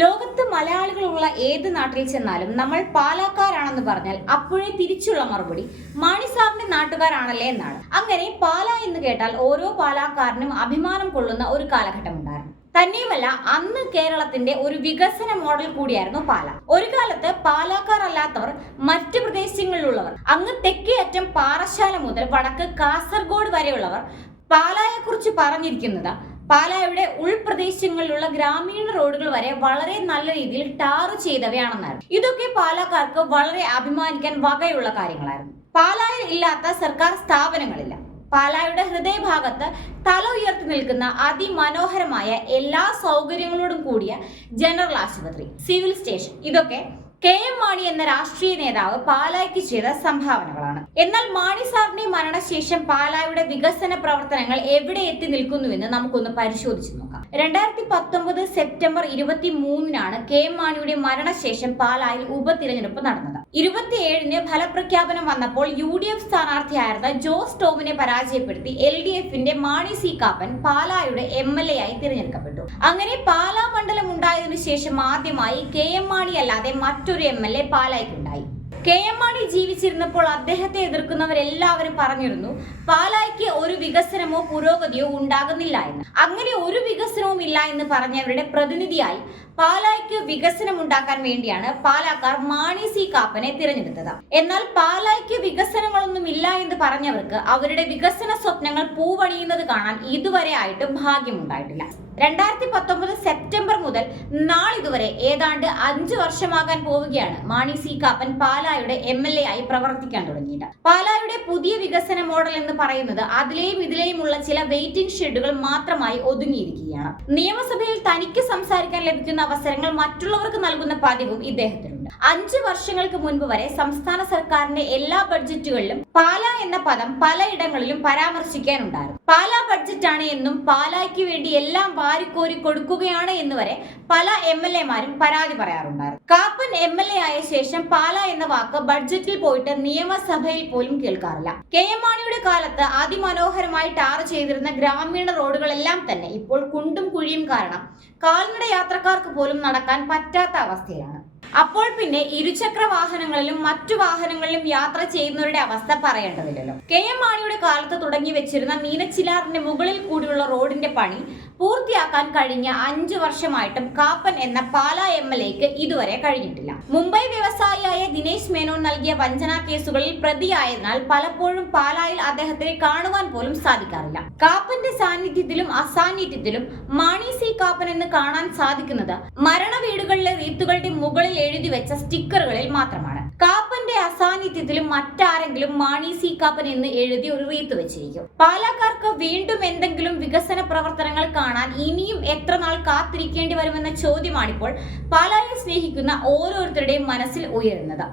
ലോകത്ത് മലയാളികളുള്ള ഏത് നാട്ടിൽ ചെന്നാലും നമ്മൾ പാലാക്കാരാണെന്ന് പറഞ്ഞാൽ അപ്പോഴേ തിരിച്ചുള്ള മറുപടി മാണി സാറിന്റെ നാട്ടുകാരാണല്ലേ എന്നാണ്. അങ്ങനെ പാല എന്ന് കേട്ടാൽ ഓരോ പാലാക്കാരനും അഭിമാനം കൊള്ളുന്ന ഒരു കാലഘട്ടം ഉണ്ടായിരുന്നു. തന്നെയുമല്ല, അന്ന് കേരളത്തിന്റെ ഒരു വികസന മോഡൽ കൂടിയായിരുന്നു പാല. ഒരു കാലത്ത് പാലക്കാർ അല്ലാത്തവർ മറ്റ് പ്രദേശങ്ങളിലുള്ളവർ, അങ്ങ് തെക്കേ അറ്റം പാറശാല മുതൽ വടക്ക് കാസർഗോഡ് വരെയുള്ളവർ പാലായെ കുറിച്ച് പറഞ്ഞിരിക്കുന്നത് പാലായുടെ ഉൾപ്രദേശങ്ങളിലുള്ള ഗ്രാമീണ റോഡുകൾ വരെ വളരെ നല്ല രീതിയിൽ ടാർ ചെയ്തവയാണെന്നായിരുന്നു. ഇതൊക്കെ പാലക്കാർക്ക് വളരെ അഭിമാനിക്കാൻ വകയുള്ള കാര്യങ്ങളായിരുന്നു. പാലായിൽ ഇല്ലാത്ത സർക്കാർ സ്ഥാപനങ്ങളില്ല. പാലായുടെ ഹൃദയഭാഗത്ത് തല ഉയർത്തി നിൽക്കുന്ന അതിമനോഹരമായ എല്ലാ സൗകര്യങ്ങളോടും കൂടിയ ജനറൽ ആശുപത്രി, സിവിൽ സ്റ്റേഷൻ, ഇതൊക്കെ KM മാണി എന്ന രാഷ്ട്രീയ നേതാവ് പാലായ്ക്ക് ചെയ്ത സംഭാവനകളാണ്. എന്നാൽ മാണി സാറിന്റെ മരണശേഷം പാലായുടെ വികസന പ്രവർത്തനങ്ങൾ എവിടെ എത്തി നിൽക്കുന്നുവെന്ന് നമുക്കൊന്ന് പരിശോധിച്ചു നോക്കാം. 2019 സെപ്റ്റംബർ 23-നാണ് KM മാണിയുടെ മരണശേഷം പാലായിൽ ഉപതിരഞ്ഞെടുപ്പ് നടന്നത്. 27-ന് ഫലപ്രഖ്യാപനം വന്നപ്പോൾ UDF സ്ഥാനാർത്ഥിയായിരുന്ന ജോസ് ടോമിനെ പരാജയപ്പെടുത്തി LDF-ന്റെ മാണി സി കാപ്പൻ പാലായുടെ MLA ആയി തിരഞ്ഞെടുക്കപ്പെട്ടു. അങ്ങനെ പാലാ മണ്ഡലം ഉണ്ടായതിനു ശേഷം ആദ്യമായി KM മാണി അല്ലാതെ മറ്റൊരു MLA പാലായ്ക്കുണ്ടായി. KM മാണി ജീവിച്ചിരുന്നപ്പോൾ അദ്ദേഹത്തെ എതിർക്കുന്നവരെല്ലാവരും പറഞ്ഞിരുന്നു പാലായ്ക്ക് ഒരു വികസനമോ പുരോഗതിയോ ഉണ്ടാകുന്നില്ല എന്ന്. അങ്ങനെ ഒരു വികസനവും ഇല്ല എന്ന് പറഞ്ഞവരുടെ പ്രതിനിധിയായി പാലായ്ക്ക് വികസനം ഉണ്ടാക്കാൻ വേണ്ടിയാണ് പാലക്കാർ മാണി സി കാപ്പനെ തിരഞ്ഞെടുത്തത്. എന്നാൽ പാലായ്ക്ക് വികസനങ്ങളൊന്നും ഇല്ല എന്ന് പറഞ്ഞവർക്ക് അവരുടെ വികസന സ്വപ്നങ്ങൾ പൂവണിയുന്നത് കാണാൻ ഇതുവരെ ആയിട്ട് ഭാഗ്യമുണ്ടായിട്ടില്ല. 2019 സെപ്റ്റംബർ മുതൽ നാളിതുവരെ ഏതാണ്ട് 5 വർഷമാകാൻ പോവുകയാണ് മാണി സി കാപ്പൻ പാലായുടെ MLA ആയി പ്രവർത്തിക്കാൻ തുടങ്ങിയിട്ട്. പാലായുടെ പുതിയ വികസന മോഡൽ എന്ന് പറയുന്നത് അതിലെയും ഇതിലെയുമുള്ള ചില വെയിറ്റിംഗ് ഷെഡുകൾ മാത്രമായി ഒതുങ്ങിയിരിക്കുകയാണ്. നിയമസഭയിൽ തനിക്ക് സംസാരിക്കാൻ ലഭിക്കുന്ന അവസരങ്ങൾ മറ്റുള്ളവർക്ക് നൽകുന്ന പതിവും ഇദ്ദേഹത്തിനുണ്ട്. 5 വർഷങ്ങൾക്ക് മുൻപ് വരെ സംസ്ഥാന സർക്കാരിന്റെ എല്ലാ ബഡ്ജറ്റുകളിലും പാല എന്ന പദം പലയിടങ്ങളിലും പരാമർശിക്കാനുണ്ടായിരുന്നു. പാലാ ബഡ്ജറ്റാണ് എന്നും പാലായ്ക്ക് വേണ്ടി എല്ലാം വാരിക്കോരി കൊടുക്കുകയാണ് എന്ന് വരെ പല MLA മാരും പരാതി പറയാറുണ്ടായിരുന്നു. കാപ്പൻ MLA ആയ ശേഷം പാല എന്ന വാക്ക് ബഡ്ജറ്റിൽ പോയിട്ട് നിയമസഭയിൽ പോലും കേൾക്കാറില്ല. KM മാണിയുടെ കാലത്ത് അതിമനോഹരമായി ടാർ ചെയ്തിരുന്ന ഗ്രാമീണ റോഡുകളെല്ലാം തന്നെ ഇപ്പോൾ കുണ്ടും കുഴിയും കാരണം കാൽനട യാത്രക്കാർക്ക് പോലും നടക്കാൻ പറ്റാത്ത അവസ്ഥയിലാണ്. അപ്പോൾ പിന്നെ ഇരുചക്ര വാഹനങ്ങളിലും മറ്റു വാഹനങ്ങളിലും യാത്ര ചെയ്യുന്നവരുടെ അവസ്ഥ പറയേണ്ടതില്ലല്ലോ. KM മാണിയുടെ കാലത്ത് തുടങ്ങി വെച്ചിരുന്ന മീനച്ചിലാറിന്റെ മുകളിൽ കൂടിയുള്ള റോഡിന്റെ പണി പൂർത്തിയാക്കാൻ കഴിഞ്ഞ 5 വർഷമായിട്ടും കാപ്പൻ എന്ന പാലാ MLAക്ക് ഇതുവരെ കഴിഞ്ഞിട്ടില്ല. മുംബൈ വ്യവസായിയായ ദിനേശ് മേനോൻ നൽകിയ വഞ്ചനാ കേസുകളിൽ പ്രതിയായതിനാൽ പലപ്പോഴും പാലായിൽ അദ്ദേഹത്തിനെ കാണുവാൻ പോലും സാധിക്കാറില്ല. കാപ്പന്റെ സാന്നിധ്യത്തിലും അസാന്നിധ്യത്തിലും മാണി സി കാപ്പൻ എന്ന് കാണാൻ സാധിക്കുന്നത് മരണ വീടുകളിലെ റീത്തുകളുടെ മുകളിൽ എഴുതി വെച്ച സ്റ്റിക്കറുകളിൽ മാത്രമാണ്. കാപ്പന്റെ അസാന്നിധ്യത്തിലും മറ്റാരെങ്കിലും മാണി സി കാപ്പൻ എന്ന് എഴുതി ഒരു റീത്ത് വെച്ചിരിക്കും. പാലക്കാർക്ക് വീണ്ടും എന്തെങ്കിലും വികസന പ്രവർത്തനങ്ങൾ കാണാൻ ഇനിയും എത്ര നാൾ കാത്തിരിക്കേണ്ടി വരുമെന്ന ചോദ്യമാണിപ്പോൾ പാലായെ സ്നേഹിക്കുന്ന ഓരോരുത്തരുടെയും മനസ്സിൽ ഉയരുന്നത്.